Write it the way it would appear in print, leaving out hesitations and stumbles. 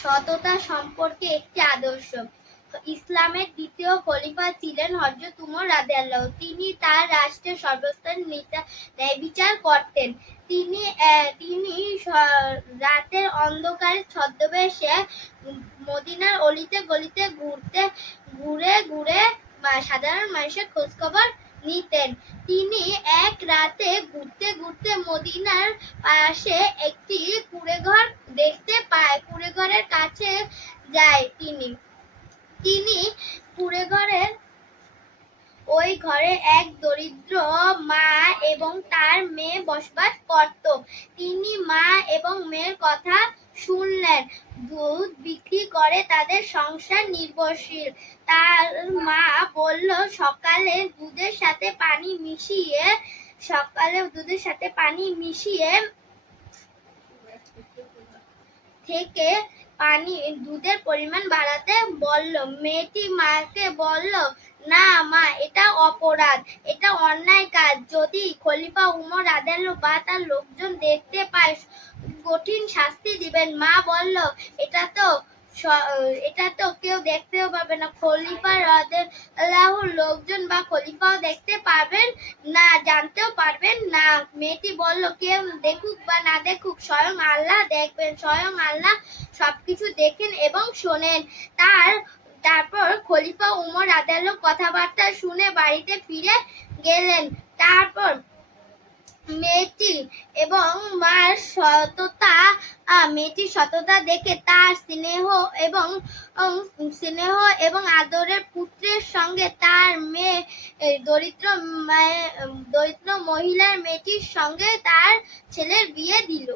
সততা সম্পর্কে একটি আদর্শ। ইসলামের দ্বিতীয় খলিফা ছিলেন হযরত উমর রাদিয়াল্লাহু। তিনি তার রাষ্ট্রের সর্বস্তরের ন্যায়বিচার করতেন। তিনি রাতের অন্ধকারে ছদ্মবেশে মদিনার অলিতে গলিতে ঘুরে ঘুরে সাধারণ মানুষের খোঁজখবর নিতেন। তিনি এক রাতে ঘুরতে ঘুরতে মদিনার পাশে একটি কুঁড়েঘর দেখতে পায়। কুঁড়েঘরের কাছে যায় তিনি কুঁড়েঘরের ওই ঘরে এক দরিদ্র মা এবং তার মেয়ে বসবাস করত। তিনি মা এবং মেয়ের কথা শুনলেন। দুধ বিক্রি করে তাদের সংসার নির্ভরশীল। তার মা বলল, সকালে দুধের সাথে পানি মিশিয়ে থেকে দুধের পরিমাণ বাড়াতে বলল। মেয়েটি মাকে বলল, না মা, এটা অপরাধ, এটা অন্যায় কাজ। যদি খলিফা উমর রাদিয়াল্লাহু বা তার লোকজন দেখতে পায়, কঠিন শাস্তি দিবেন। মা বলল, এটা তো কেউ দেখতেও পাবে না। খলিফা রাদিয়াল্লাহুর লোকজন বা খলিফাও দেখতে পারবেন না, জানতেও পারবেন না। মেয়েটি বলল, কেউ দেখুক বা না দেখুক, স্বয়ং আল্লাহ দেখবেন। স্বয়ং আল্লাহ সবকিছু দেখেন এবং শোনেন। তারপর খলিফা উমর রাদিয়াল্লাহু কথাবার্তা শুনে বাড়িতে ফিরে গেলেন। তারপর মেয়েটি এবং মার সততা দেখে তার স্নেহ এবং আদরের পুত্রের সঙ্গে তার মেয়ে দরিদ্র মহিলার মেয়েটির সঙ্গে তার ছেলের বিয়ে দিল।